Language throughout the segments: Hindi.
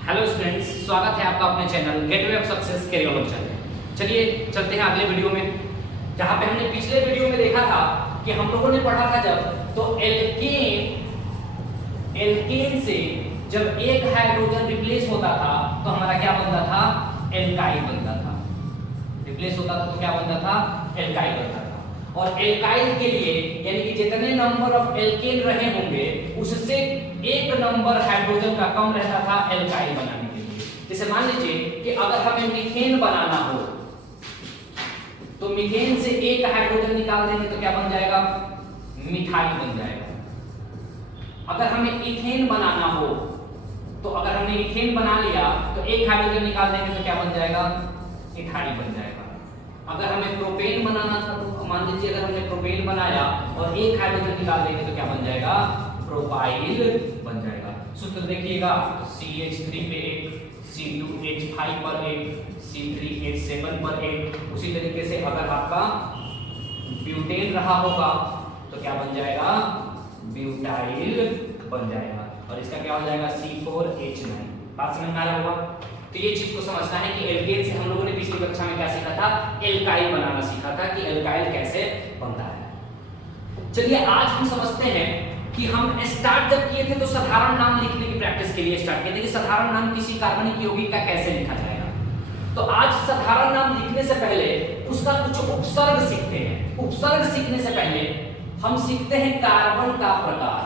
हेलो स्टूडेंट्स, स्वागत है आपका अपने channel gateway of success karyology में। चलिए चलते हैं अगले वीडियो में, जहां पे हमने पिछले वीडियो में देखा था कि हम लोगों ने पढ़ा था जब तो एल्केन से जब एक हाइड्रोजन रिप्लेस होता था तो हमारा क्या बनता था? एल्काइल बनता था। रिप्लेस होता था तो क्या बनता था? एल्काइल बनता था। और एल्काइल के लिए यानी कि जितने नंबर ऑफ एल्केन रहे होंगे उससे एक नंबर हाइड्रोजन का कम रहता था एल्काइल बनाने के लिए। जैसे मान लीजिए कि अगर हमें मीथेन बनाना हो तो मीथेन से एक हाइड्रोजन निकाल देंगे तो क्या बन जाएगा? मिथाइल बन जाएगा। अगर हमें इथेन बनाना हो तो अगर हमने इथेन बना लिया तो एक हाइड्रोजन निकाल देंगे तो क्या बन जाएगा? इथाइल बन जाएगा। अगर हमें प्रोपेन बनाना था तो मान लीजिए अगर हमने प्रोपेन बनाया और एक हाइड्रोजन निकाल देंगे तो क्या बन जाएगा? प्रोपाइल बन जाएगा। सूत्र देखिएगा, CH3 पे एक, C2H5 पर एक, C3H7 पर एक। उसी तरीके से अगर आपका ब्यूटेन रहा होगा तो क्या बन जाएगा? ब्यूटाइल बन जाएगा। और इसका क्या हो जाएगा? C4H9। बात समझ में आ रहा होगा? तो ये चीज को समझना है कि एल्केन से हम लोगों ने पिछली कक्षा में क्या सीखा था? एल्काइल बनाना सीखा था कि एल्काइल कैसे बनता है। चलिए आज हम समझते हैं कि हम स्टार्ट जब किए थे तो साधारण नाम लिखने की प्रैक्टिस के लिए स्टार्ट किए थे कि साधारण नाम किसी कार्बनिक यौगिक का कैसे लिखा जाएगा। तो आज साधारण नाम लिखने से पहले उसका कुछ उपसर्ग सीखते हैं। उपसर्ग सीखने से पहले हम सीखते हैं कार्बन का प्रकार।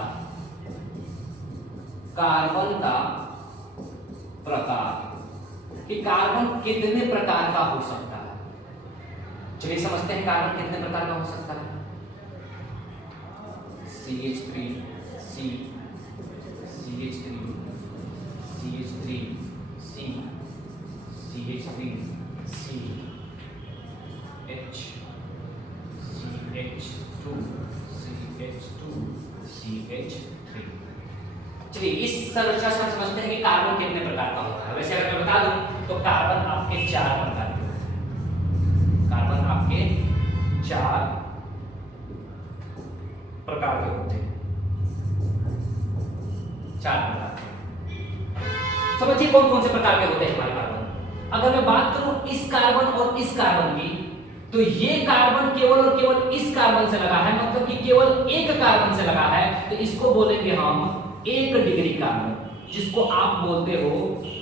कार्बन का प्रकार कि कार्बन कितने प्रकार का हो सकता है। चलिए समझते हैं कार्बन कितने प्रकार का हो सकता है। CH3 C, CH3 CH3 C, CH3 C, H, CH2 CH2 CH3। चलिए इस संरचना से समझते हैं कि कार्बन कितने प्रकार का होता है। वैसे अगर मैं बता दूं तो कार्बन आपके 4 प्रकार के होते हैं। कार्बन आपके 4 प्रकार के होते हैं। 4 प्रकार के। समझिए कौन कौन से प्रकार के होते हैं हमारे कार्बन। अगर मैं बात करूं इस कार्बन और इस कार्बन की तो ये कार्बन केवल और केवल इस कार्बन से लगा है, मतलब कि केवल एक कार्बन से लगा है, तो इसको बोलेंगे हम 1 डिग्री कार्बन, जिसको आप बोलते हो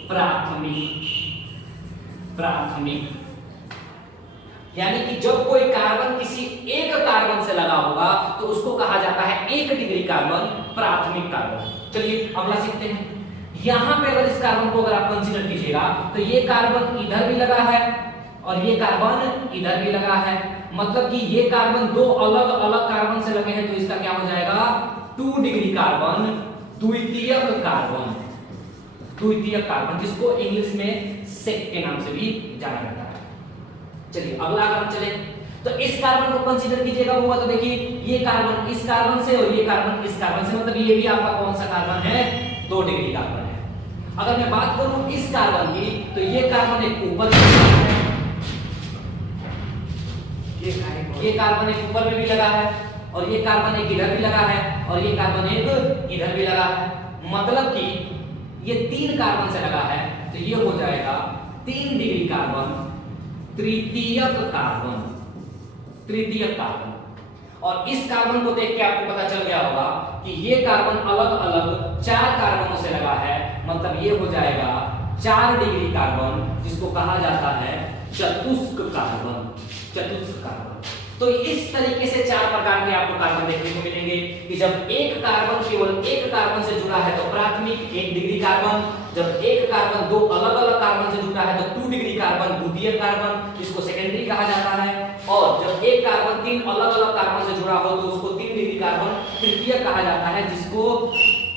प्राथमिक। प्राथमिक यानी कि जब कोई कार्बन किसी एक कार्बन से लगा होगा तो उसको कहा जाता है 1 डिग्री कार्बन, प्राथमिक कार्बन। चलिए अगला सीखते हैं। यहां पे अगर इस कार्बन को अगर आप कंसीडर कीजिएगा तो ये कार्बन इधर भी लगा है और ये कार्बन इधर भी लगा है, मतलब कि ये कार्बन 2 अलग अलग कार्बन से लगे हैं, तो इसका क्या हो जाएगा? 2 डिग्री कार्बन, द्वितीयक कार्बन। द्वितीयक कार्बन जिसको इंग्लिश में सेक के नाम से भी जाना जाता है। चलिए अगला अगर हम चले तो इस कार्बन को कंसीडर कीजिएगा हुआ तो देखिए ये कार्बन इस कार्बन से और ये कार्बन इस कार्बन से, मतलब ये भी आपका कौन सा कार्बन है? 2 डिग्री कार्बन है। अगर मैं बात करूं इस कार्बन की तो ये कार्बन एक ऊपर है, ये कार्बन एक ऊपर में भी लगा है और ये कार्बन एक इधर भी लगा है और ये कार्बन एक इधर भी लगा है, मतलब कि ये 3 कार्बन से लगा है, तो ये हो जाएगा 3 डिग्री कार्बन, तृतीयक कार्बन। तृतीयक कार्बन। और इस कार्बन को देख के आपको पता चल गया होगा कि ये कार्बन अलग अलग 4 कार्बनों से लगा है, मतलब ये हो जाएगा 4 डिग्री कार्बन, जिसको कहा जाता है चतुष्क कार्बन। चतुष्क कार्बन। तो इस तरीके से 4 प्रकार के आपको कार्बन देखने को मिलेंगे कि जब एक कार्बन केवल एक कार्बन से जुड़ा है तो प्राथमिक 1 डिग्री कार्बन, जब एक कार्बन 2 अलग अलग कार्बन से जुड़ा है तो 2 डिग्री कार्बन, द्वितीयक कार्बन, जिसको सेकेंडरी कहा जाता है, और जब एक कार्बन 3 अलग अलग कार्बन से जुड़ा हो तो उसको 3 डिग्री कार्बन, तृतीयक कहा जाता है, जिसको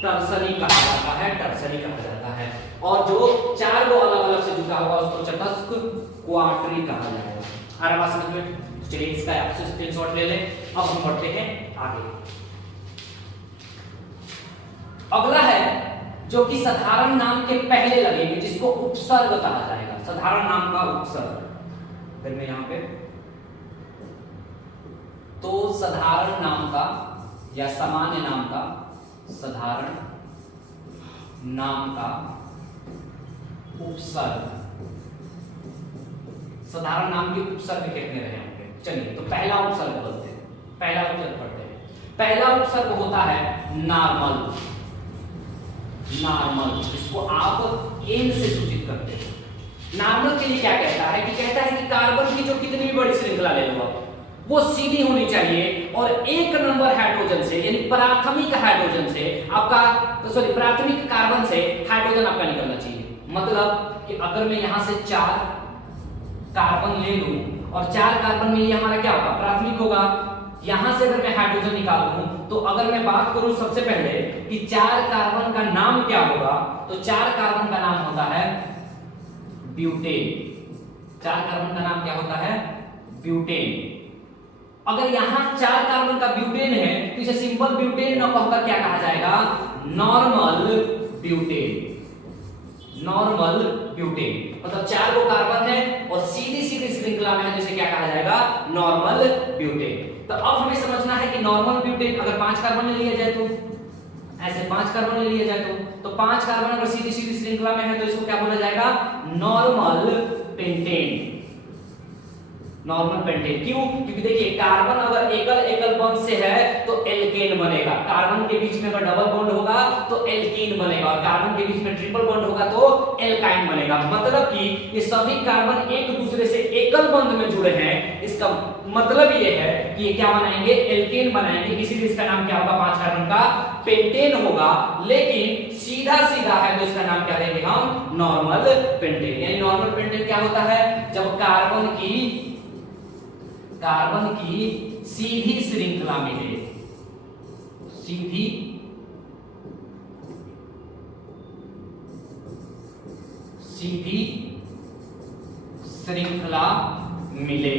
टर्सरी कहा जाता है। टर्सरी कहा जाता है। और जो 4 को अलग अलग से जुड़ा होगा उसको चतुष्क, क्वार्टरी कहा जाएगा। आ रहा समझ में? चलिए इसका आपसे स्क्रीनशॉट ले लें। अब हम बढ़ते हैं आगे। अगला है जो कि साधारण नाम के पहले लगेंगे, जिसको उपसर्ग कहा जाएगा। साधारण नाम का उपसर्ग। फिर मैं यहां पे तो साधारण नाम का या सामान्य नाम का, साधारण नाम का उपसर्ग, साधारण नाम के उपसर्ग कितने रहे होंगे? चलिए तो पहला उपसर्ग बोलते हैं, पहला उपसर्ग पढ़ते हैं। पहला उपसर्ग होता है नॉर्मल, नॉर्मल इसको आप एन से सूचित करते हैं। नॉर्मल के लिए क्या कहता है कि कहता है कि कार्बन की जो कितनी भी बड़ी श्रृंखला ले लो आप, वो सीधी होनी चाहिए और एक नंबर हाइड्रोजन से यानी प्राथमिक हाइड्रोजन से आपका सॉरी प्राथमिक कार्बन से हाइड्रोजन आपका निकलना चाहिए। मतलब कि अगर मैं यहां से 4 कार्बन ले लूं और 4 कार्बन में ये हमारा क्या होगा? प्राथमिक होगा। यहां से अगर मैं हाइड्रोजन निकालूं तो अगर मैं बात करूं सबसे पहले कि 4 कार्बन का नाम क्या होगा, तो 4 कार्बन का नाम होता है ब्यूटेन। 4 कार्बन का नाम क्या होता है? ब्यूटेन। अगर यहां 4 कार्बन का ब्यूटेन है तो इसे सिंपल ब्यूटेन न कहकर क्या कहा जाएगा? Normal butane. नॉर्मल ब्यूटेन मतलब 4 को कार्बन है और सीधी सीधी श्रृंखला में है, जिसे क्या कहा जाएगा? Normal butane. तो अब हमें समझना है कि नॉर्मल ब्यूटेन अगर 5 कार्बन ले लिया जाए तो ऐसे 5 कार्बन ले लिया जाए तो 5 कार्बन अगर सीधी सीधी श्रृंखला में है तो इसको क्या बोला जाएगा? Normal pentane. नॉर्मल पेंटेन क्यों? क्योंकि देखिए कार्बन अगर एकल एकल बॉन्ड से है तो एल्केन बनेगा, कार्बन के बीच में अगर डबल बॉन्ड होगा तो एल्कीन बनेगा और कार्बन के बीच में ट्रिपल बॉन्ड होगा तो एल्काइन बनेगा। मतलब कि ये सभी कार्बन एक दूसरे से एकल बंध में जुड़े हैं। इसका मतलब ये है कि ये क्या बनाएंगे? एल्केन बनाएंगे, इसीलिए इसका नाम क्या होगा? 5 कार्बन का पेंटेन होगा। लेकिन सीधा सीधा है तो इसका नाम क्या देंगे हम? Normal pentane. यानी नॉर्मल पेंटेन क्या होता है? जब कार्बन की सीधी श्रृंखला मिले, सीधी श्रृंखला मिले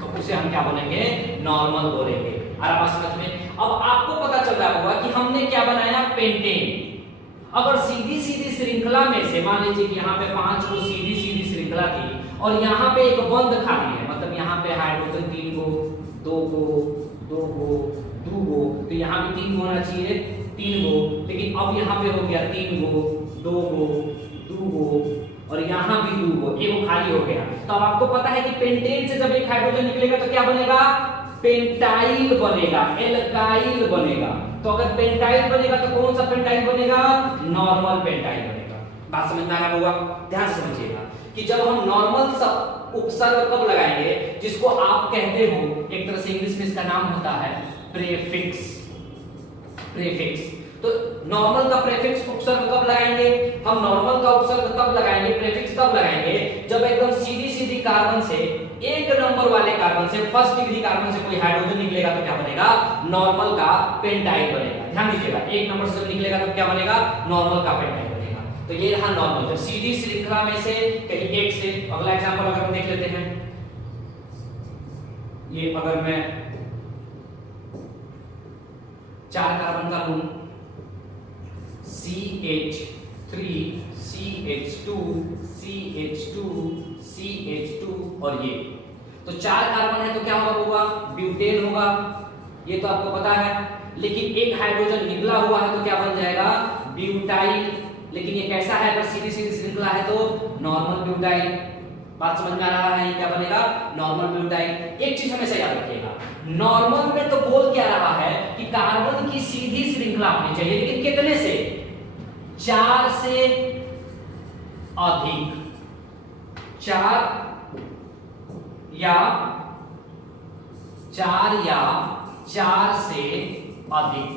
तो उसे हम क्या बोलेंगे? नॉर्मल बोलेंगे। आ रहा समझ में? अब आपको पता चल रहा होगा कि हमने क्या बनाया? पेंटेन। अगर सीधी सीधी श्रृंखला में से मान लीजिए कि यहाँ पे 5 को सीधी सीधी श्रृंखला थी और यहाँ पे एक बंध खाली है, मतलब यहाँ पे हाइड्रोजन 3 गो, 2 गो, 2 गो, 2 गो, तो यहाँ पे 3 होना चाहिए, 3 गो, लेकिन अब यहाँ पे हो गया 3 गो, 2 गो, 2 गो और यहाँ भी 2 गो, एक खाली हो गया। तो अब आपको पता है कि पेंटेन से जब एक हाइड्रोजन निकलेगा तो क्या बनेगा? पेंटाइल बनेगा, एल्काइल बनेगा। तो अगर पेंटाइल बनेगा तो कौन सा पेंटाइल बनेगा? नॉर्मल पेंटाइल बनेगा। बात समझ में आ रहा होगा? ध्यान से समझिएगा कि जब हम नॉर्मल सब उपसर्ग कब लगाएंगे, जिसको आप कहते हो एक तरह से इंग्लिश में इसका नाम होता है प्रेफिक्स। प्रेफिक्स तो नॉर्मल का प्रेफिक्स उपसर्ग कब लगाएंगे? हम नॉर्मल का उपसर्ग तब लगाएंगे, प्रेफिक्स तब लगाएंगे जब एकदम सीधी सीधी कार्बन से एक नंबर वाले कार्बन से फर्स्ट डिग्री कार्बन से कोई हाइड्रोजन निकलेगा तो क्या बनेगा? नॉर्मल का पेंटाइल बनेगा। ध्यान दीजिएगा, एक नंबर से जब निकलेगा तो क्या बनेगा? नॉर्मल का पेंटाइल बनेगा। तो ये रहा नॉर्मल। जब सीधी श्रृंखला में से कहीं एक से, अगला एग्जांपल अगर हम देख लेते हैं, ये अगर मैं 4 कार्बन का लूं CH3 CH2 CH2 CH2 और ये तो 4 कार्बन है तो क्या होगा? ब्यूटेन होगा, ये तो आपको पता है। लेकिन एक हाइड्रोजन निकला हुआ है तो क्या बन जाएगा? ब्यूटाइल। लेकिन ये कैसा है? अगर सीधी सीधी श्रृंखला है तो नॉर्मल ब्यूटाइल। बात समझ में आ रहा है? क्या बनेगा? Normal butyl. एक चीज हमेशा याद रखिएगा, नॉर्मल में तो बोल क्या रहा है कि कार्बन की सीधी श्रृंखला होनी चाहिए, लेकिन कितने से? 4 से अधिक, 4 या 4 से अधिक।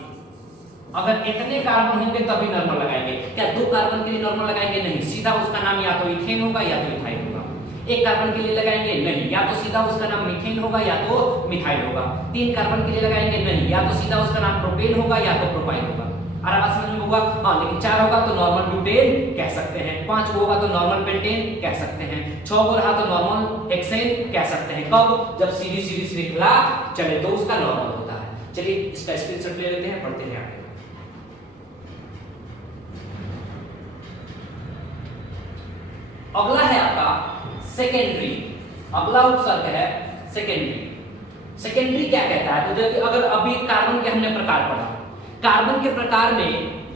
अगर इतने कार्बन होंगे तभी नॉर्मल लगाएंगे। क्या 2 कार्बन के लिए नॉर्मल लगाएंगे? नहीं, सीधा उसका नाम या तो इथेन होगा या तो इथाइल होगा। 1 कार्बन के लिए लगाएंगे? नहीं, या तो सीधा उसका नाम मीथेन होगा या तो मिथाइल होगा। 3 कार्बन के लिए लगाएंगे? नहीं, या तो सीधा उसका नाम प्रोपेन होगा या तो प्रोपाइल होगा। आराम समझ में होगा? हाँ, लेकिन 4 होगा तो नॉर्मल ब्यूटेन कह सकते हैं, 5 होगा तो नॉर्मल पेंटेन कह सकते हैं, 6 को रहा तो नॉर्मल हेक्सेन कह सकते हैं। कब? जब सीधी सीधी श्रृंखला चले तो उसका नॉर्मल होता है। चलिए इसका स्क्रीनशॉट ले लेते हैं, पढ़ते हैं आगे। अगला है आपका सेकेंडरी। अगला उपसर्ग है सेकेंडरी। सेकेंडरी क्या कहता है? तो जब अगर अभी कार्बन के हमने प्रकार पढ़ा, कार्बन के प्रकार में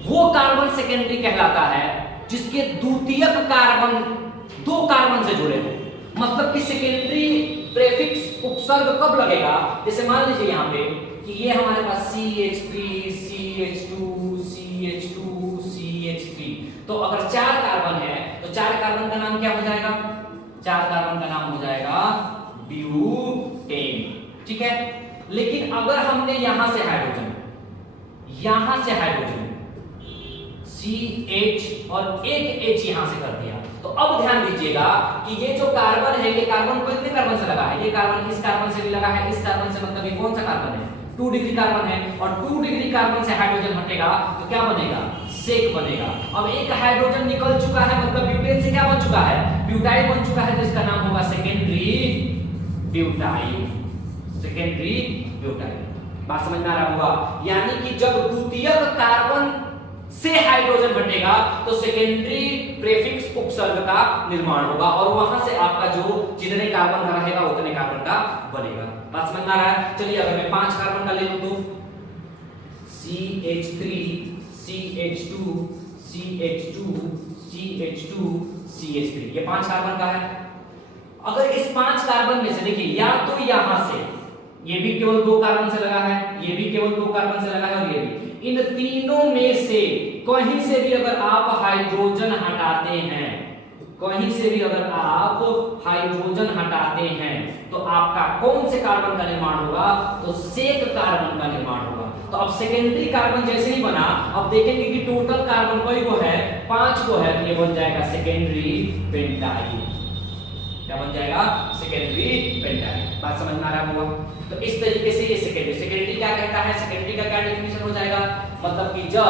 वो कार्बन सेकेंडरी कहलाता है जिसके द्वितीयक कार्बन 2 कार्बन से जुड़े हो। मतलब कि सेकेंडरी प्रेफिक्स उपसर्ग कब लगेगा, जैसे मान लीजिए यहाँ पे कि ये हमारे पास CH3 CH2 CH2 CH3, तो अगर 4 कार्बन है तो 4 कार्बन का नाम क्या हो जाएगा, 4 कार्बन का नाम हो जाएगा ब्यूटेन। ठीक है, लेकिन अगर हमने यहां से हाइड्रोजन CH और एक H यहां से कर दिया, तो अब ध्यान दीजिएगा कि ये जो कार्बन है, ये कार्बन कितने कार्बन से लगा है, ये कार्बन इस कार्बन से भी लगा है, इस कार्बन से, मतलब ये कौन सा कार्बन है, 2 डिग्री कार्बन है, और 2 डिग्री कार्बन से हाइड्रोजन हटेगा तो क्या बनेगा, सेक बनेगा। अब एक हाइड्रोजन निकल चुका है, मतलब ब्यूटेन से क्या बन चुका है, ब्यूटाइल बन चुका है, तो इसका नाम होगा सेकेंडरी ब्यूटाइल। सेकेंडरी ब्यूटाइल, बात समझ में आ रहा होगा। यानी कि जब द्वितीयक कार्बन से हाइड्रोजन हटेगा तो सेकेंडरी प्रेफिक्स उपसर्ग का निर्माण होगा, और वहां से आपका जो जितने कार्बन का रहेगा उतने कार्बन का बनेगा। बात समझ में आ रहा है। चलिए अगर मैं 5 कार्बन का ले लूं तो CH3 CH2 CH2 CH2 CH3, ये 5 कार्बन का है। अगर इस 5 कार्बन में से देखिए, या तो यहां से ये भी केवल 2 कार्बन से लगा है, ये भी केवल 2 कार्बन से लगा है, और ये भी, इन तीनों में से कहीं से भी अगर आप हाइड्रोजन हटाते हैं, कहीं से भी अगर आप हाइड्रोजन हटाते हैं तो आपका कौन से कार्बन का निर्माण होगा, तो सेक कार्बन का निर्माण होगा। तो अब सेकेंडरी कार्बन जैसे ही बना, अब देखेंगे कि टोटल कार्बन कई को है, 5 को है, तो ये बन जाएगा सेकेंडरी पेंटाइल। क्या बन जाएगा, सेकेंडरी पेंटाइल। बात समझ में आ रहा होगा। तो इस तरीके से ये सेकेंडरी क्या कहता है, सेकेंडरी का क्या डेफिनेशन हो जाएगा, मतलब कि जब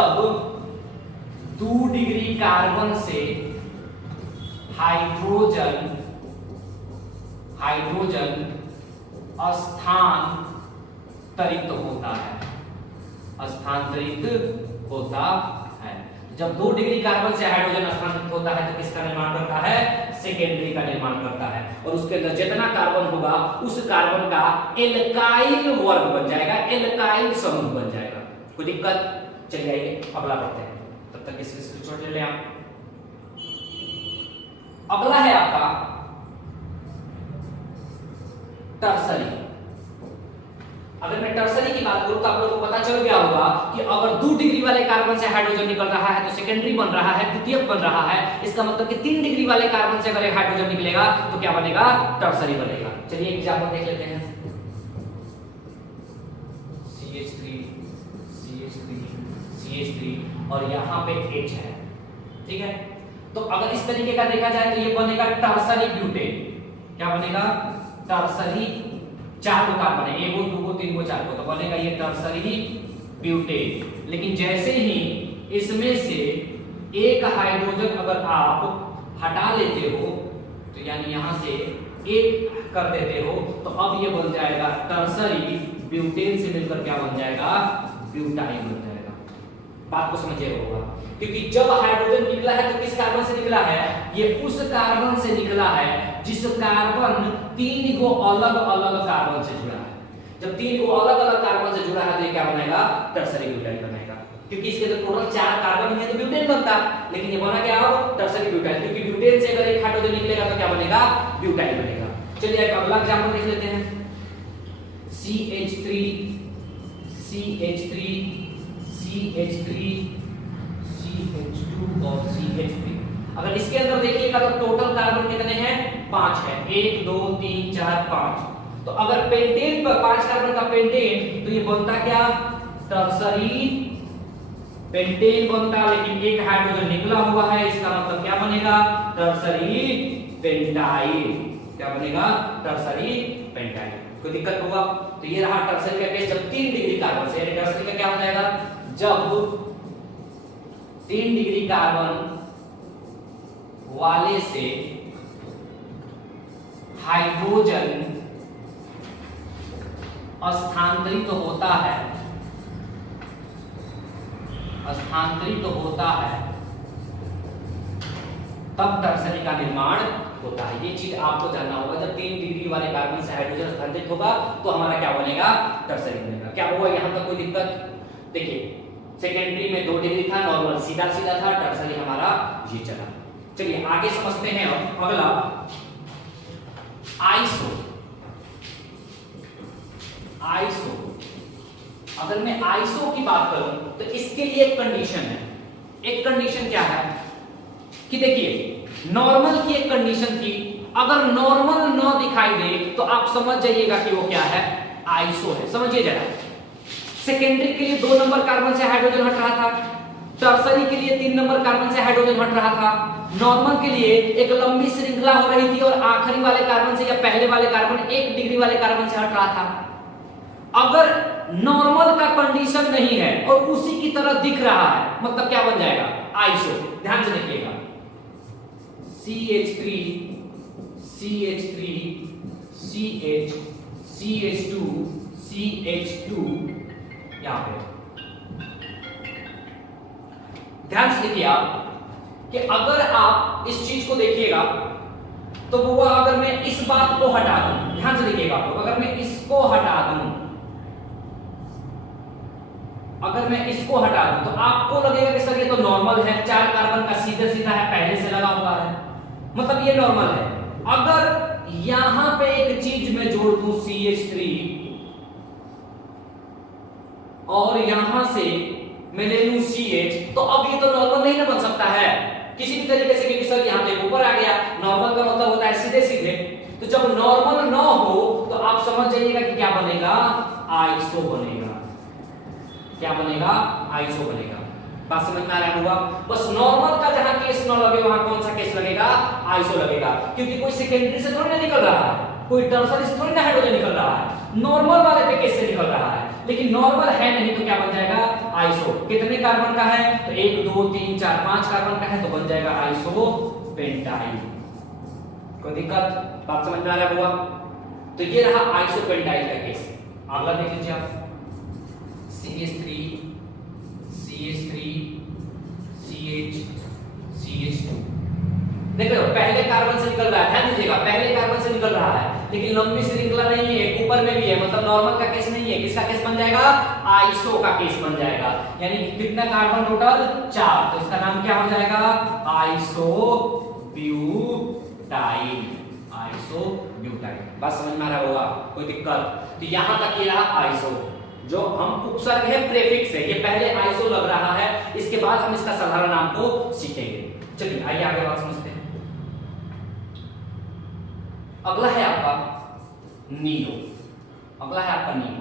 2 डिग्री कार्बन से हाइड्रोजन स्थानांतरित होता है। जब 2 डिग्री कार्बन से हाइड्रोजन स्थानांतरित होता है तो किसका निर्माण करता है, सेकेंडरी का निर्माण करता है, और उसके अंदर जितना कार्बन होगा उस कार्बन का एल्काइल वर्ग बन जाएगा, एल्काइल समूह बन जाएगा। कोई दिक्कत? चलिए आइए अगला पढ़ते हैं, तब तक इसकी स्क्रीनशॉट ले लें आप। अगला है आपका टर्सरी। अगर मैं टर्सरी की बात करूं तो आप लोगों को पता चल गया होगा कि अगर 2 डिग्री वाले कार्बन से हाइड्रोजन निकल रहा है तो सेकेंडरी बन रहा है, द्वितीयक बन रहा है। इसका मतलब कि 3 डिग्री वाले कार्बन से अगर हाइड्रोजन निकलेगा तो क्या बनेगा, टर्सरी बनेगा। चलिए एग्जांपल देख लेते हैं। CH3 और यहाँ पे H है, ठीक है। तो अगर इस तरीके का देखा जाए तो ये बनेगा टर्सरी ब्यूटेन। क्या बनेगा, टर्सरी, 4 कार्बन है, 1 2 3 4, तो बनेगा ये टर्सरी ब्यूटेन। लेकिन जैसे ही इसमें से एक हाइड्रोजन अगर आप हटा लेते हो, तो यानी यहां से एक कर देते हो, तो अब ये बन जाएगा टर्सरी ब्यूटेन से मिलकर क्या बन जाएगा, ब्यूटाइल बन जाएगा। बात को समझिएगा होगा, क्योंकि जब हाइड्रोजन निकला है तो किस कार्बन से निकला है, ये उस कार्बन से निकला है जिस कार्बन 3 को अलग अलग कार्बन से जुड़ा है। जब 3 को अलग अलग कार्बन से जुड़ा है तो ये क्या बनेगा, टर्सरी ब्यूटाइल बनेगा। क्योंकि इसके तो टोटल 4 कार्बन है तो ब्यूटेन बनता, लेकिन ये बना क्या हो, टर्सरी ब्यूटाइल। क्योंकि ब्यूटेन से अगर एक हाइड्रोजन निकलेगा तो क्या बनेगा, ब्यूटाइल बनेगा। चलिए एक अगला एग्जांपल देख लेते हैं। CH3 CH2 और CH3। अगर इसके अंदर देखिएगा तो टोटल कार्बन कितने हैं, 5 है, 1 2 3 4 5। तो अगर पेंटेन पर 5 कार्बन का पेंटेन, तो ये बनता क्या, टर्सरी पेंटेन बनता। लेकिन एक हाइड्रोजन निकला हुआ है, इसका मतलब क्या बनेगा, टर्सरी पेंटाइल। क्या बनेगा, टर्सरी पेंटाइल। कोई दिक्कत होगा? तो ये रहा टर्सरी का केस, जब 3 डिग्री कार्बन से, यानी टर्सरी का क्या हो जाएगा, जब 3 डिग्री कार्बन वाले से हाइड्रोजन स्थानांतरित होता है, तब टर्सरी का निर्माण होता है। ये चीज आपको जानना होगा। जब 3 डिग्री वाले कार्बन से हाइड्रोजन स्थानांतरित होगा तो हमारा क्या बनेगा, टर्सरी बनेगा। क्या हुआ, यहां तक कोई दिक्कत? देखिए सेकेंडरी में 2 डिग्री था, नॉर्मल सीधा सीधा था, टर्सरी हमारा ये चला। चलिए आगे समझते हैं। अब अगला आइसो। आइसो, अगर मैं आइसो की बात करूं तो इसके लिए एक कंडीशन है। एक कंडीशन क्या है कि देखिए नॉर्मल की एक कंडीशन थी, अगर नॉर्मल न दिखाई दे तो आप समझ जाइएगा कि वो क्या है, आइसो है। समझिए जरा, सेकेंडरी के लिए 2 नंबर कार्बन से हाइड्रोजन हट रहा था, टर्सरी के लिए 3 नंबर कार्बन से हाइड्रोजन हट रहा था, नॉर्मल के लिए एक लंबी श्रृंखला हो रही थी और आखिरी वाले कार्बन से या पहले वाले कार्बन 1 डिग्री वाले कार्बन से हट रहा था। अगर नॉर्मल का कंडीशन नहीं है और उसी की तरह दिख रहा है, मतलब क्या बन जाएगा, आइसो। ध्यान से देखिएगा, CH3 CH3 CH CH2 CH2, यहां पे ध्यान से देखिए आप कि अगर आप इस चीज को देखिएगा तो वो अगर मैं इस बात को हटा दूं, ध्यान से देखिएगा आप लोग, अगर मैं इसको हटा दूं, अगर मैं इसको हटा दूं तो आपको लगेगा कि सर ये तो नॉर्मल है, 4 कार्बन का सीधा सीधा है, पहले से लगा हुआ है, मतलब ये नॉर्मल है। अगर यहां पे एक चीज मैं जोड़ दूं CH3 और यहां से मैं ले लूं CH, तो अब ये तो नॉर्मल नहीं ना बन सकता है किसी भी तरीके से, क्योंकि सर यहां पे ऊपर आ गया। नॉर्मल का मतलब होता है सीधे सीधे, तो जब नॉर्मल ना हो तो आप समझ जाइएगा कि क्या बनेगा, आइसो बनेगा। क्या बनेगा, आइसो बनेगा। बात समझ में आ रहा होगा। बस नॉर्मल का जहां केस न लगे वहां कौन सा केस लगेगा, आइसो लगेगा, क्योंकि कोई सेकेंडरी से थोड़ी ना निकल रहा है, कोई टर्सरी से थोड़ी ना हाइड्रोजन निकल रहा है, नॉर्मल वाले पे केस से निकल रहा है। लेकिन नॉर्मल है नहीं तो क्या बन जाएगा, आइसो। कितने कार्बन का है, तो 1 2 3 4 5 कार्बन का है, तो बन जाएगा आइसो पेंटाइल। कोई दिक्कत, बात समझ में आ रहा होगा। तो ये रहा आइसो पेंटाइल का केस। अगला देख लीजिए आप, CH3 CH3 CH CH2। देख लो पहले कार्बन से निकल रहा है, ध्यान दीजिएगा, पहले कार्बन से निकल रहा है, लेकिन लंबी श्रृंखला नहीं है, ऊपर में भी है, मतलब नॉर्मल का केस नहीं है। किसका केस बन जाएगा, आइसो का केस बन जाएगा। यानी कितना कार्बन टोटल, 4, तो इसका नाम क्या हो जाएगा, आइसो ब्यूटाइल। Iso butyl. बात समझ में आ रहा होगा, कोई दिक्कत। तो यहां तक ये रहा आइसो, जो हम उपसर्ग है प्रेफिक्स है, ये पहले आइसो लग रहा है, इसके बाद हम इसका साधारण नाम को सीखेंगे। चलिए आइए आगे बात समझते हैं। अगला है आपका नियो। अगला है आपका नियो।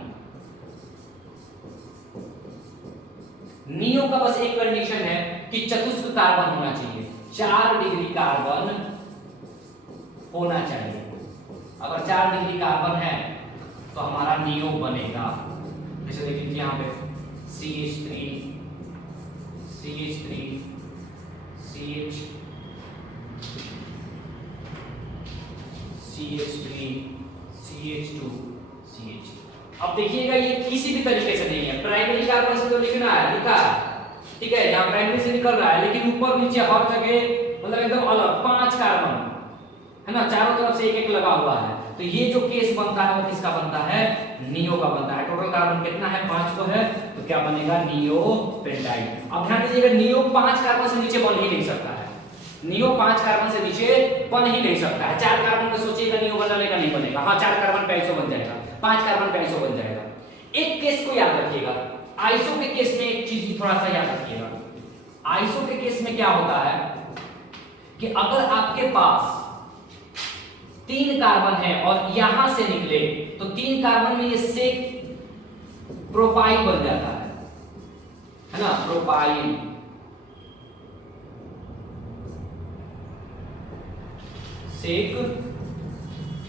नियो का बस एक कंडीशन है कि चतुस्क कार्बन होना चाहिए, 4 डिग्री कार्बन होना चाहिए। अगर 4 डिग्री कार्बन है तो हमारा नियो बनेगा। जैसे देख लीजिए यहाँ पे CH3 CH3 CH CH3 CH2 CH। अब देखिएगा ये किसी भी तरीके से नहीं है, प्राइमरी कार्बन से तो लिखना है, लिखा है, ठीक है, यहाँ प्राइमरी से निकल रहा है, लेकिन ऊपर नीचे हर जगह मतलब एकदम अलग 5 कार्बन है ना, चारों तरफ से एक एक लगा हुआ है। तो ये जो केस बनता है वो किसका बनता है, नियो का बनता है। टोटल कार्बन कितना है, 5 को है, तो क्या बनेगा, नियो पेंटाइल। अब ध्यान दीजिएगा, नियो 5 कार्बन से नीचे बन ही नहीं सकता है, नियो 5 कार्बन से नीचे बन ही नहीं सकता है। 4 कार्बन में सोचिएगा नियो बनेगा, नहीं बनेगा। हाँ 4 कार्बन पे आइसो बन जाएगा, 5 कार्बन पे आइसो बन जाएगा। एक केस को याद रखिएगा, आइसो के केस में एक चीज थोड़ा सा याद रखिएगा। आइसो के केस में क्या होता है कि अगर आपके पास 3 कार्बन है और यहां से निकले तो 3 कार्बन में ये सेक प्रोपाइल बन जाता है ना, प्रोपाइल। सेक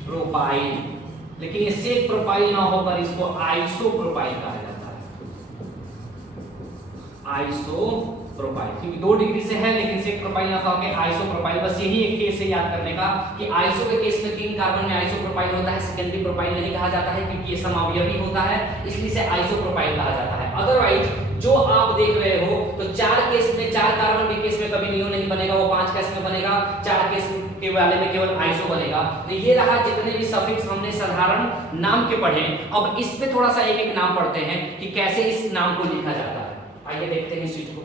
प्रोपाइल, लेकिन ये सेक प्रोपाइल ना होकर इसको आइसो प्रोपाइल कहा जाता है। आइसो प्रोपाइल, क्योंकि 2 डिग्री से है लेकिन सेक प्रोपाइल ना होकर आइसो प्रोपाइल। बस यही एक केस है याद करने का कि आइसो के केस में 3 कार्बन में आइसो प्रोपाइल होता है, सेकेंडरी प्रोपाइल नहीं कहा जाता है, क्योंकि ये समावयवी होता है, इसलिए इसे आइसो प्रोपाइल कहा जाता है। अदरवाइज जो आप देख रहे हो तो 4 केस में, 4 कार्बन के केस में कभी नियो नहीं बनेगा, वो 5 केस में बनेगा, 4 केस के वाले में केवल आइसो बनेगा। तो ये रहा जितने भी सफिक्स हमने साधारण नाम के पढ़े। अब इस पे थोड़ा सा एक एक नाम पढ़ते हैं कि कैसे इस नाम को लिखा जाता है। आइए देखते हैं इस चीज को।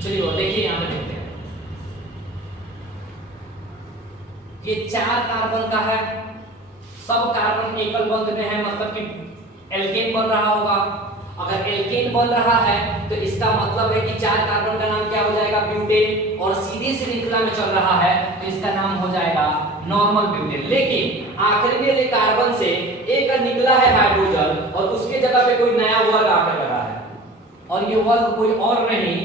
चलिए और देखिए यहां पे देखते हैं, ये 4 कार्बन का है, सब कार्बन एकल बंध में है, मतलब कि एल्केन बन रहा होगा। अगर एल्केन बन रहा है तो इसका मतलब है कि 4 कार्बन का नाम क्या हो जाएगा, ब्यूटेन, और सीधी श्रृंखला में चल रहा है तो इसका नाम हो जाएगा नॉर्मल ब्यूटेन। लेकिन आखिर में ये कार्बन से एक निकला है हाइड्रोजन और उसके जगह पे कोई नया वर्ग आकर लगा है, और ये वर्ग कोई और नहीं,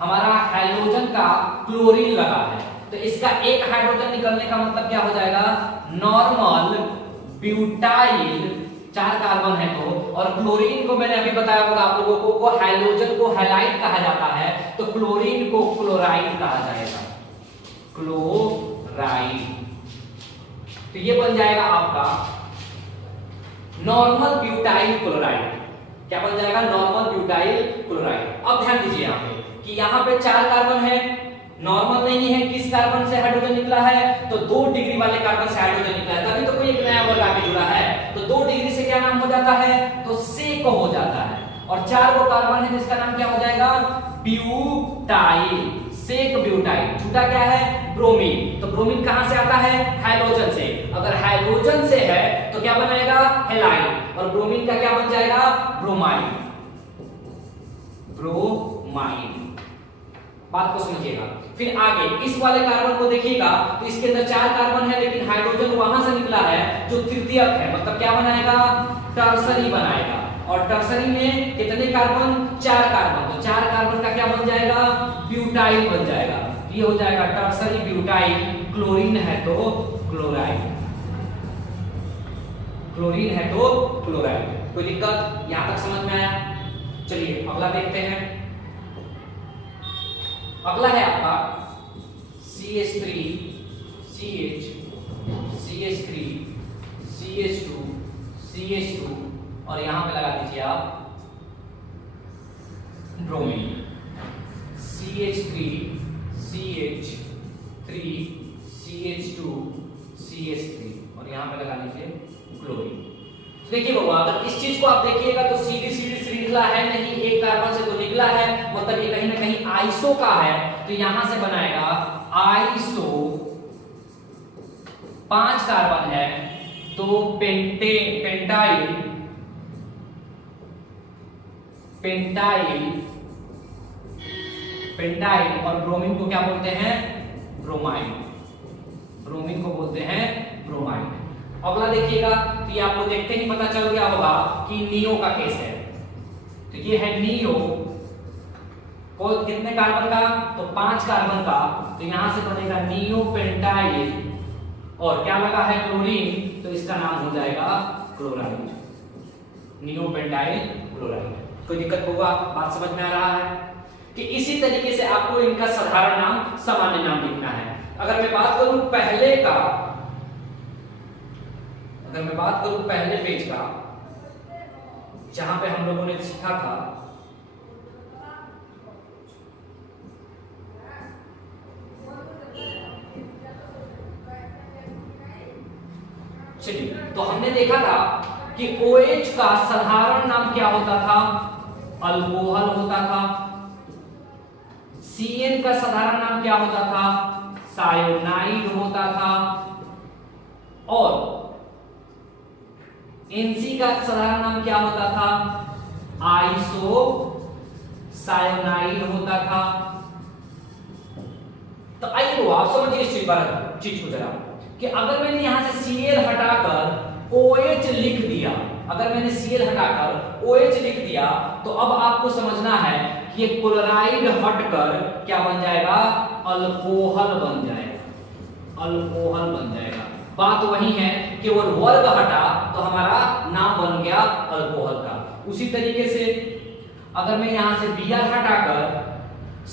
हमारा हाइड्रोजन का क्लोरीन लगा है। तो इसका एक हाइड्रोजन निकलने का मतलब क्या हो जाएगा, नॉर्मल ब्यूटाइल, 4 कार्बन है तो, और क्लोरीन को मैंने अभी बताया होगा आप लोगों को हाइड्रोजन को हैलाइड कहा जाता है, तो क्लोरीन को क्लोराइड कहा जाएगा, क्लोराइड। तो ये बन जाएगा आपका नॉर्मल ब्यूटाइल क्लोराइड। क्या बन जाएगा, नॉर्मल ब्यूटाइल क्लोराइड। अब ध्यान दीजिए यहाँ पे कि यहाँ पे 4 कार्बन है, नॉर्मल नहीं है, किस कार्बन से हाइड्रोजन निकला है, तो 2 डिग्री वाले कार्बन से हाइड्रोजन निकला है, तभी तो कोई एक नया वर्ग आके जुड़ा है। तो 2 डिग्री से क्या नाम हो जाता है, तो सेक हो जाता है, और 4 वो कार्बन है जिसका नाम क्या हो जाएगा, ब्यूटाइल, सेक ब्यूटाइल। छूटा क्या है, ब्रोमीन। तो ब्रोमीन कहां से आता है, हाइड्रोजन से। अगर हाइड्रोजन से है तो क्या बनाएगा, हैलाइड, और ब्रोमीन का क्या बन जाएगा, ब्रोमाइड, ब्रोमाइड। बात को समझिएगा। फिर आगे इस वाले कार्बन को देखिएगा तो इसके अंदर 4 कार्बन है, लेकिन हाइड्रोजन वहां से निकला है जो तृतीयक है, मतलब क्या बनाएगा, टर्सरी बनाएगा। और टर्सरी में कितने कार्बन, 4 कार्बन, तो 4 कार्बन का क्या बन जाएगा, ब्यूटाइल बन जाएगा। ये हो जाएगा टर्सरी ब्यूटाइल। क्लोरीन है तो क्लोराइड, क्लोरीन है तो क्लोराइड। कोई दिक्कत यहां तक समझ में आया? चलिए अगला देखते हैं। अगला है आपका CH3 CH CH3 CH2 CH2 और यहां पे लगा दीजिए आप bromine, CH3 CH3 CH2 CH3 और यहां पे लगा दीजिए क्लोरीन। देखिए बाबा, अगर इस चीज को आप देखिएगा तो सीधी सीधी श्रृंखला है नहीं, एक कार्बन से तो निकला है, मतलब ये कहीं ना कहीं आइसो का है, तो यहां से बनाएगा आइसो। 5 कार्बन है तो पेंटाइल, पेंटाइल, पेंटाइल, और ब्रोमीन को क्या बोलते हैं, ब्रोमाइड, ब्रोमीन को बोलते हैं ब्रोमाइड। अगला देखिएगा तो ये आपको देखते ही पता चल गया होगा कि नियो का केस है। तो ये है नियो, को कितने कार्बन का, तो 5 कार्बन का, तो यहां से बनेगा नियो पेंटाइल, और क्या लगा है, क्लोरीन, तो इसका नाम हो जाएगा क्लोराइड, नियो पेंटाइल क्लोराइड। कोई दिक्कत होगा, बात समझ में आ रहा है कि इसी तरीके से आपको इनका साधारण नाम, सामान्य नाम लिखना है। अगर मैं बात करूं पहले का, अगर मैं बात करूं पहले पेज का, जहां पे हम लोगों ने सीखा था, चलिए, तो हमने देखा था कि OH का साधारण नाम क्या होता था, अल्कोहल होता था। CN का साधारण नाम क्या होता था, सायोनाइड होता था। और NC का साधारण नाम क्या होता था, आइसो सायोनाइड होता था। तो आइए वो आप समझिए इस चीज को जरा, कि अगर मैंने यहां से Cl हटाकर OH लिख दिया, अगर मैंने Cl हटाकर OH लिख दिया, तो अब आपको समझना है कि ये क्लोराइड हटकर क्या बन जाएगा, अल्कोहल बन जाएगा, अल्कोहल बन जाएगा। बात वही है, केवल वर्ग हटा तो हमारा नाम बन गया अल्कोहल का। उसी तरीके से अगर मैं यहां से Br हटाकर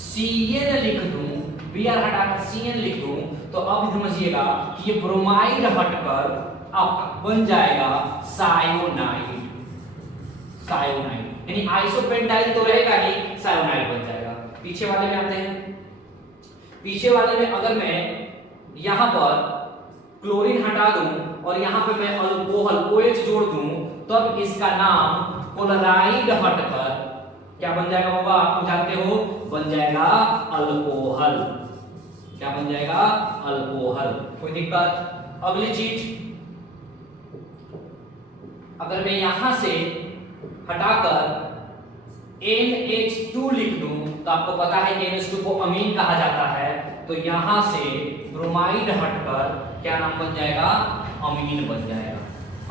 Cn लिख दूं, Br हटाकर Cn लिख दूं, तो अब समझिएगा कि ये ब्रोमाइड हटकर अब बन जाएगा सायोनाइड। सायोनाइड यानी आइसोपेंटाइल तो रहेगा ही, सायोनाइड बन जाएगा। पीछे वाले में आते हैं। पीछे वाले में अगर मैं यहां पर क्लोरीन हटा दूं और यहां पे मैं अल्कोहल OH जोड़ दूं, तो अब इसका नाम क्लोराइड हटकर क्या बन जाएगा होगा, आप जानते हो, बन जाएगा अल्कोहल। क्या बन जाएगा? अल्कोहल। कोई दिक्कत? अगली चीज, अगर मैं यहां से हटाकर NH2 लिख दूं, तो आपको पता है कि NH2 को अमीन कहा जाता है, तो यहां से ब्रोमाइड हटकर क्या नाम बन जाएगा? अमीन बन जाएगा।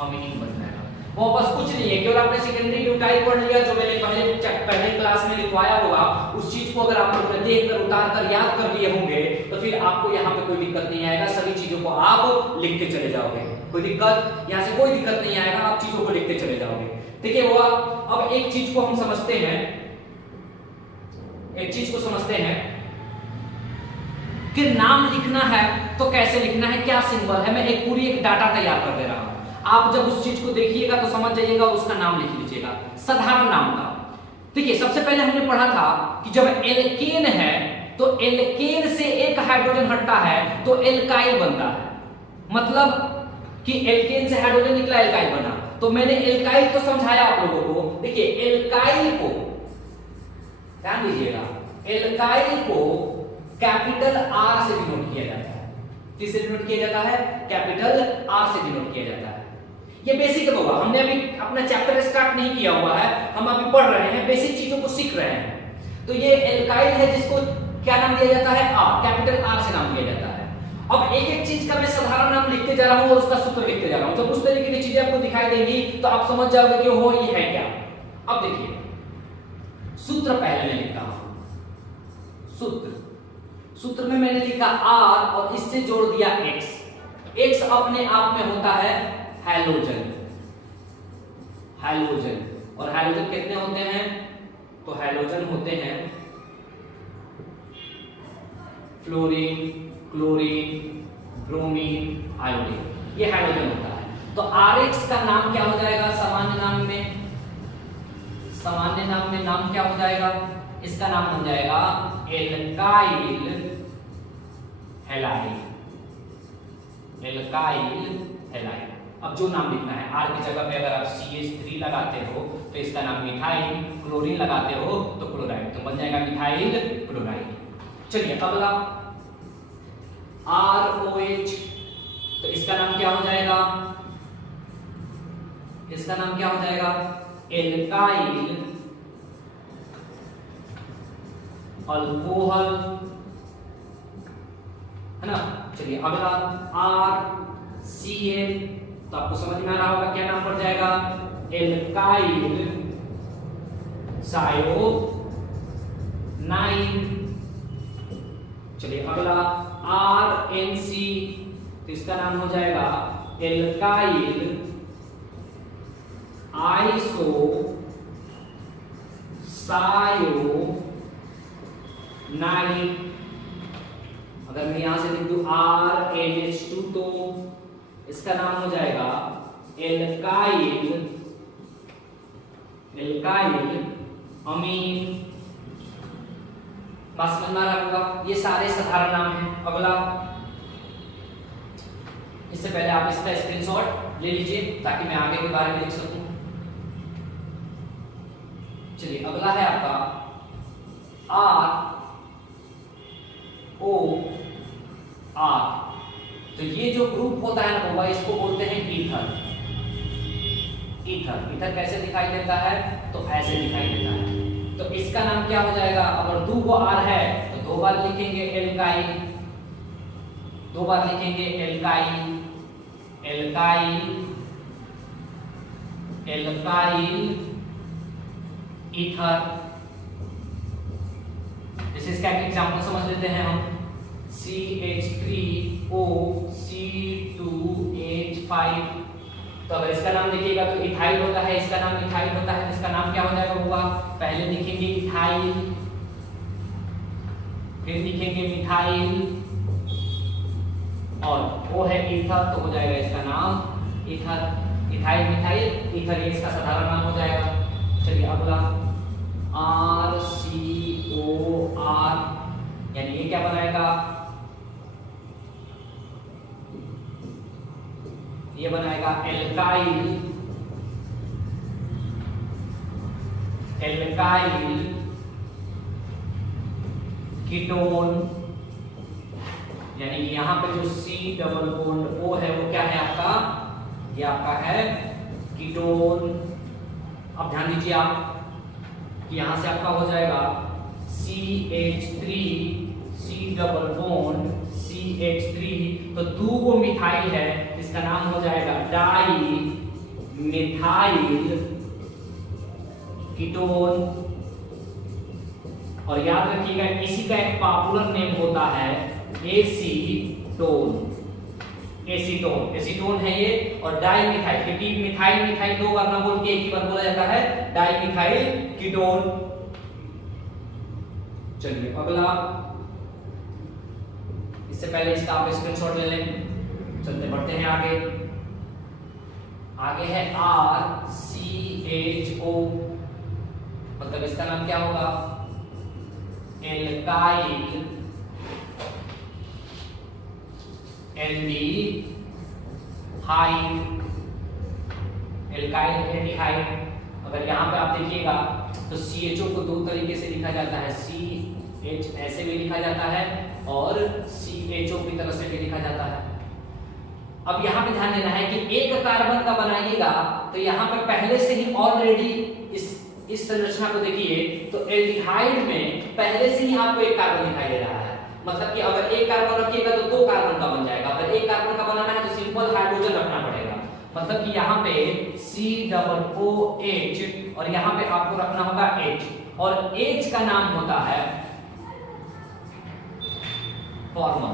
अमीन बन जाएगा। वो बस कुछ नहीं है, केवल आपने सेकेंडरी ब्यूटाइल पढ़ लिया, जो मैंने पहले क्लास में लिखवाया होगा, उस चीज को अगर आप लोगों ने देखकर उतार कर याद कर लिए होंगे, तो फिर आपको यहाँ पे कोई दिक्कत नहीं आएगा। सभी चीजों को आप लिखते चले जाओगे, कोई दिक्कत, यहाँ से कोई दिक्कत नहीं आएगा, आप चीजों को लिखते चले जाओगे। ठीक है हुआ। अब एक चीज को हम समझते हैं, एक चीज को समझते हैं कि नाम लिखना है तो कैसे लिखना है, क्या सिंबल है। मैं एक पूरी डाटा तैयार कर दे रहा हूं, आप जब उस चीज को देखिएगा तो समझ जाइएगा, उसका नाम लिख लीजिएगा, साधारण नाम का। देखिए सबसे पहले हमने पढ़ा था कि जब एल्केन है तो एल्केन से एक हाइड्रोजन हटता है तो एल्काइल बनता है। मतलब कि एल्केन से हाइड्रोजन निकला, एल्काइल बना। तो मैंने एल्काइल तो समझाया आप लोगों को। देखिए एल्काइल को, ध्यान दीजिएगा, एल्काइल को कैपिटल R से डिनोट किया जाता है। किससे डिनोट किया जाता है? कैपिटल R से डिनोट किया जाता है। ये बेसिक होगा, हमने अभी अपना चैप्टर स्टार्ट नहीं किया हुआ है, हम अभी पढ़ रहे हैं, बेसिक चीजों को सीख रहे हैं। तो ये एल्काइल है जिसको क्या नाम दिया जाता है? R, कैपिटल R से नाम दिया जाता है। अब एक एक चीज का मैं साधारण नाम लिखते जा रहा हूं और उसका सूत्र लिखते जा रहा हूं, जब उस तरीके की चीजें आपको दिखाई देंगी तो आप समझ जाओगे कि हो ये है क्या। अब देखिए सूत्र पहले मैं लिखता हूं। सूत्र में मैंने लिखा R और इससे जोड़ दिया X। X अपने आप में होता है हैलोजन। हैलोजन और हैलोजन कितने होते हैं? तो हैलोजन होते हैं फ्लोरीन, क्लोरीन, ब्रोमीन, आयोडीन, ये हाइड्रोजन होता है। तो Rx का नाम क्या हो जाएगा? सामान्य नाम में नाम क्या हो जाएगा? इसका नाम बन जाएगा एल्काइल हैलाइड। Alkyl halide. अब जो नाम लिखना है, R की जगह पे अगर आप CH3 लगाते हो तो इसका नाम मिथाइल, क्लोरीन लगाते हो तो क्लोराइड, तो बन जाएगा मिथाइल क्लोराइड। चलिए अगला ROH, तो इसका नाम क्या हो जाएगा? इसका नाम क्या हो जाएगा? एल्काइल अल्कोहल, है ना। चलिए अगला RCl, तो आपको समझ में आ रहा होगा क्या नाम पड़ जाएगा? एल्काइल सायोनाइड। चलिए अगला RNC, तो इसका नाम हो जाएगा एल्काइल आइसो सायोनाइड। अगर मैं यहां से लिख दूं RNH2, तो इसका नाम हो जाएगा एल्काइल अमीन। बस समझ में आ रहा होगा, ये सारे साधारण नाम हैं। अगला, इससे पहले आप इसका स्क्रीनशॉट ले लीजिए ताकि मैं आगे के बारे में लिख सकूं। चलिए अगला है आपका ROR। तो ये जो ग्रुप होता है ना बाबा, इसको बोलते हैं ईथर। ईथर कैसे दिखाई देता है? तो ऐसे दिखाई देता है। तो इसका नाम क्या हो जाएगा? अगर 2 को R है तो 2 बार लिखेंगे एल्काइल, 2 बार लिखेंगे एल्काइल ईथर। जैसे इसका एक एग्जांपल समझ लेते हैं हम, CH3O, C C2H5। तो अगर इसका नाम देखिएगा तो इथाइल होता है, इसका नाम इथाइल होता है, तो इसका नाम क्या हो जाएगा होगा, पहले लिखेंगे इथाइल, फिर लिखेंगे मिथाइल, और वो है ईथर, तो हो जाएगा इसका नाम ईथर। इथाइल मिथाइल ईथर, ये इसका साधारण नाम हो जाएगा। चलिए अगला RCOR, यानी ये क्या बनाएगा, ये बनाएगा एल्काइल, एल्काइल कीटोन, यानी यहां पे जो C डबल बॉन्ड O है वो क्या है आपका, ये आपका है कीटोन। अब ध्यान दीजिए आप कि यहां से आपका हो जाएगा CH3 C double bond CH3, तो दो को मिथाइल है, इसका नाम हो जाएगा डाई मिथाइल कीटोन। और याद रखिएगा इसी का एक पॉपुलर नेम होता है एसीटोन, एसीटोन, एसीटोन है ये। और डाई मिथाइल, क्योंकि मिथाइल मिथाइल दो बार ना बोल के एक ही बार बोला जाता है, डाई मिथाइल कीटोन। चलिए अगला, इससे पहले इसका आप स्क्रीनशॉट ले लें। चलते बढ़ते हैं आगे। आगे है RCHO, मतलब इसका नाम क्या होगा, एल्काइल एल्डिहाइड, एल्काइल एल्डिहाइड। अगर यहां पे आप देखिएगा तो CHO को दो तरीके से लिखा जाता है, CH ऐसे भी लिखा जाता है और CHO की तरह से भी लिखा जाता है। अब यहां पे ध्यान देना है कि एक कार्बन का बनाइएगा तो यहां पे पहले से ही ऑलरेडी इस संरचना को देखिए तो एल्डिहाइड में पहले से ही आपको एक कार्बन दिखाई दे रहा है। मतलब कि अगर एक कार्बन रखिएगा तो दो कार्बन का बन जाएगा, अगर एक कार्बन का बनाना है तो सिंपल हाइड्रोजन रखना पड़ेगा। मतलब कि यहाँ पे COOH और यहाँ पे आपको रखना होगा H, और H का नाम होता है फॉर्मल,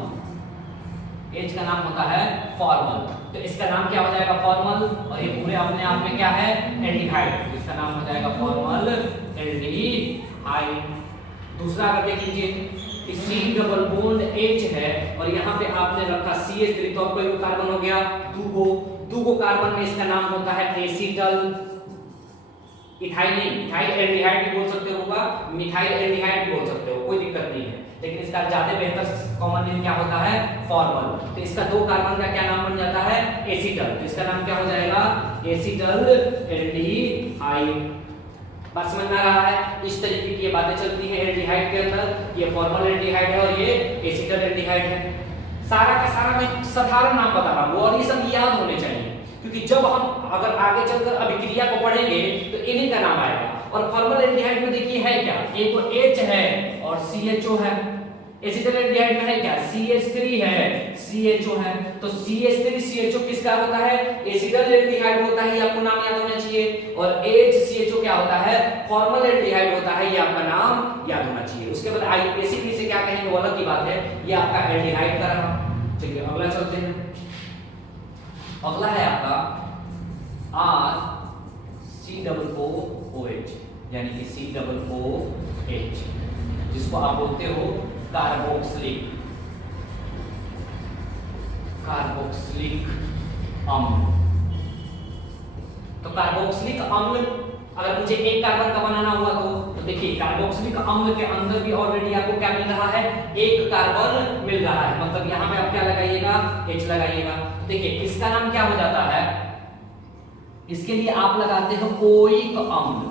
H का नाम होता है फॉर्मल। तो इसका नाम क्या हो जाएगा, फॉर्मल, और ये पूरे अपने आप में क्या है, एल्डिहाइड, तो इसका नाम हो जाएगा फॉर्मल एल्डिहाइड। दूसरा अगर देख लीजिए कि C डबल बॉन्ड H है और यहाँ पे आपने रखा CH3, तो आपको एक कार्बन हो गया दूगो कार्बन में, इसका नाम होता है एसीटल, इथाइल नहीं, इथाइल एल्डिहाइड भी बोल सकते हो, मिथाइल एल्डिहाइड भी बोल सकते हो, कोई दिक्कत नहीं है, लेकिन इसका ज्यादा बेहतर कॉमन नेम क्या होता है, फॉर्मल। तो इसका दो कार्बन का क्या नाम बन जाता है, एसीटल, तो इसका नाम क्या हो जाएगा, एसीटल एल्डिहाइड। बात समझ में आ रहा है? इस तरीके की ये बातें चलती हैं एल्डिहाइड के अंदर, ये फॉर्मल एल्डिहाइड है और ये एसीटल एल्डिहाइड है। सारा का सारा मैं साधारण नाम बता रहा हूं और ये सब याद होने चाहिए, क्योंकि जब हम अगर आगे चलकर अभिक्रिया को पढ़ेंगे तो इन्हीं का नाम आएगा। और फॉर्मल एल्डिहाइड में देखिए है क्या, एक तो H है और CHO है। एसीटल एल्डिहाइड में है क्या, CH3 है, CHO है। तो CH3 CHO किसका होता है, एसीटल एल्डिहाइड होता है, ये आपको नाम याद होना चाहिए। और HCHO क्या होता है, फॉर्मल एल्डिहाइड होता है, ये आपका नाम याद होना चाहिए। उसके बाद IUPAC से क्या कहेंगे वो अलग की बात है, ये आपका एल्डिहाइड का रहा। चलिए अगला चलते हैं। अगला है आपका RCOOH, यानी कि COOH, जिसको आप बोलते हो कार्बोक्सिलिक अम्ल। तो कार्बोक्सिलिक अम्ल अगर मुझे एक कार्बन का बनाना हुआ तो देखिए कार्बोक्सिलिक अम्ल के अंदर भी ऑलरेडी आपको क्या मिल रहा है, एक कार्बन मिल रहा है। मतलब यहाँ पे आप क्या लगाइएगा, H लगाइएगा। देखिए इसका नाम क्या हो जाता है, इसके लिए आप लगाते हो ओइक अम्ल,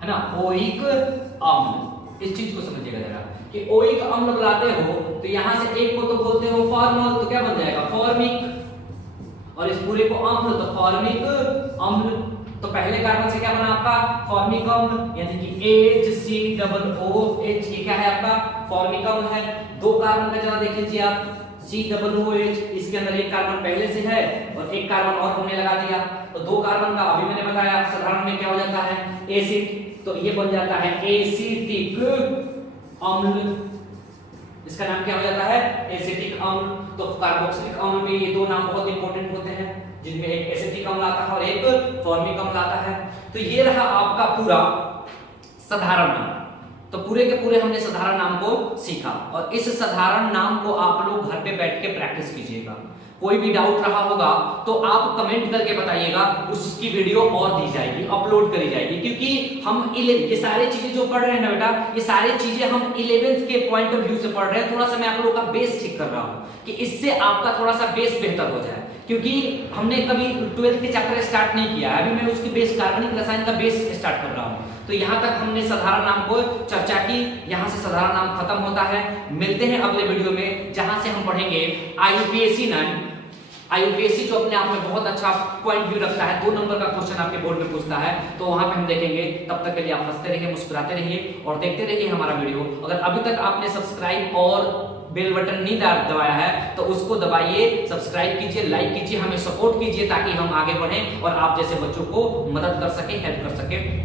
है ना, ओइक अम्ल। इस चीज को समझिएगा जरा कि ओइक अम्ल बुलाते हो तो यहां से एक को तो बोलते हो फॉर्मल, तो क्या बन जाएगा, फॉर्मिक, और इस पूरे को अम्ल, तो फॉर्मिक अम्ल। तो पहले कार्बन से क्या बना आपका, फॉर्मिक अम्ल, यानी कि HCOOH, ये क्या है आपका, फॉर्मिक अम्ल है। दो कार्बन का जरा देख लीजिए आप, COOH, इसके अंदर एक कार्बन पहले से है और एक कार्बन और हमने लगा दिया, तो दो कार्बन का अभी मैंने बताया साधारण में क्या हो जाता है, एसिड, तो ये बन जाता है एसिटिक अम्ल। इसका नाम क्या हो जाता है? एसिटिक अम्ल। तो कार्बोक्सिलिक अम्ल में ये दो नाम बहुत इंपॉर्टेंट होते हैं, जिनमें एक एसिटिक अम्ल आता है और एक फॉर्मिक अम्ल आता है। तो ये रहा आपका पूरा साधारण नाम। तो पूरे के पूरे हमने साधारण नाम को सीखा, और इस साधारण नाम को आप लोग घर पे बैठ के प्रैक्टिस कीजिएगा। कोई भी डाउट रहा होगा तो आप कमेंट करके बताइएगा, उसकी वीडियो और दी जाएगी, अपलोड करी जाएगी। क्योंकि हम ये सारी चीजें जो पढ़ रहे हैं ना बेटा, ये सारी चीजें हम 11th के पॉइंट ऑफ व्यू से पढ़ रहे हैं। थोड़ा सा मैं आप लोगों का बेस ठीक कर रहा हूं कि इससे आपका थोड़ा सा बेस बेहतर हो जाए, क्योंकि हमने कभी 12th के चैप्टर स्टार्ट नहीं किया, अभी मैं उसकी बेस कार्बनिक रसायन का बेस स्टार्ट कर रहा हूं। तो यहां तक हमने साधारण नाम को चर्चा की, यहां से साधारण नाम खत्म होता है। मिलते हैं अगले वीडियो में, जहां से हम पढ़ेंगे IUPAC 9। IUPAC जो अपने आप में बहुत अच्छा पॉइंट व्यू रखता है, 2 नंबर का क्वेश्चन आपके बोर्ड में पूछता है, तो वहां पे हम देखेंगे। तब तक के लिए आप हंसते रहिए, मुस्कुराते रहिए और देखते रहिए हमारा वीडियो। अगर अभी तक आपने सब्सक्राइब और बेल बटन नहीं दबाया है तो उसको दबाइए, सब्सक्राइब कीजिए, लाइक कीजिए, हमें सपोर्ट कीजिए ताकि हम आगे बढ़ें और आप जैसे बच्चों को मदद कर सकें, हेल्प कर सकें।